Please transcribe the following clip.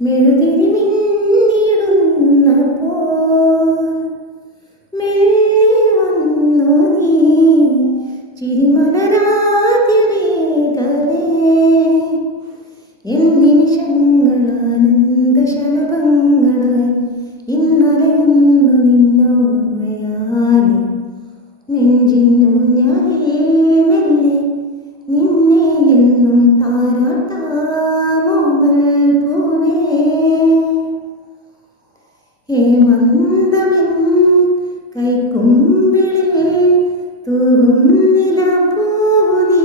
മെഴുതിരി മിന്നിടുന്നപ്പോൾ മെല്ലെ വന്നു നീ ചിരിമലരാദ്യമേതലേ എൻ നിമിഷങ്ങൾ ആനന്ദശലഭങ്ങളായി ഇന്നലയുന്നു നിന്നോർമ്മയാലെ നെഞ്ചിന്നൂഞ്ഞാലേ മെല്ലെ നിന്നെ എന്നും താരാട്ടാമോവൽ പൂവേ ഹേമന്തമെൻ കൈക്കുമ്പിളിൽ തൂവും നിലപ്പൂവു നീ